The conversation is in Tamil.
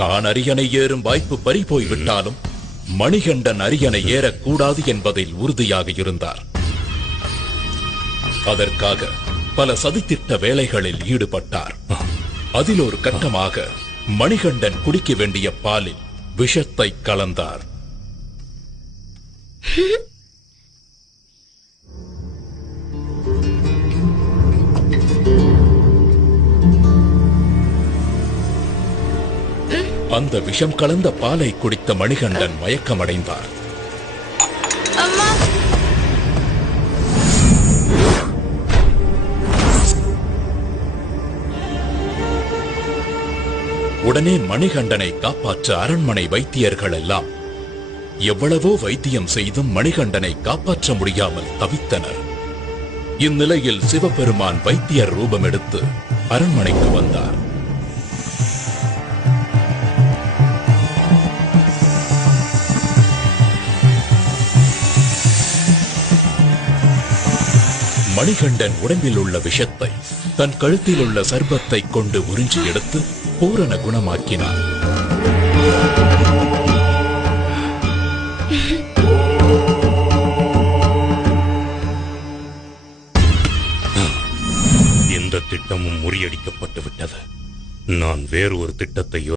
தான் அரியணை ஏறும் வாய்ப்பு பறிபோய் விட்டாலும் மணிகண்டன் அரியணை ஏறக்கூடாது என்பதில் உறுதியாக இருந்தார். அதற்காக பல சதித்திட்ட வேலைகளில் ஈடுபட்டார். அதில் ஒரு கட்டமாக மணிகண்டன் குடிக்க வேண்டிய பாலில் விஷத்தை கலந்தார். அந்த விஷம் கலந்த பாலை குடித்த மணிகண்டன் மயக்கமடைந்தார். உடனே மணிகண்டனை காப்பாற்ற அரண்மனை வைத்தியர்கள் எல்லாம் எவ்வளவோ வைத்தியம் செய்தும் மணிகண்டனை காப்பாற்ற முடியாமல் தவித்தனர். இந்நிலையில் சிவபெருமான் வைத்தியர் ரூபம் எடுத்து அரண்மனைக்கு வந்தார். மணிகண்டன் உடம்பில் உள்ள விஷத்தை தன் கழுத்தில் உள்ள சர்பத்தை கொண்டு உறிஞ்சி எடுத்து பூரண குணமாக்கினார். இந்த திட்டமும் முறியடிக்கப்பட்டு விட்டது. நான் வேறு ஒரு திட்டத்தை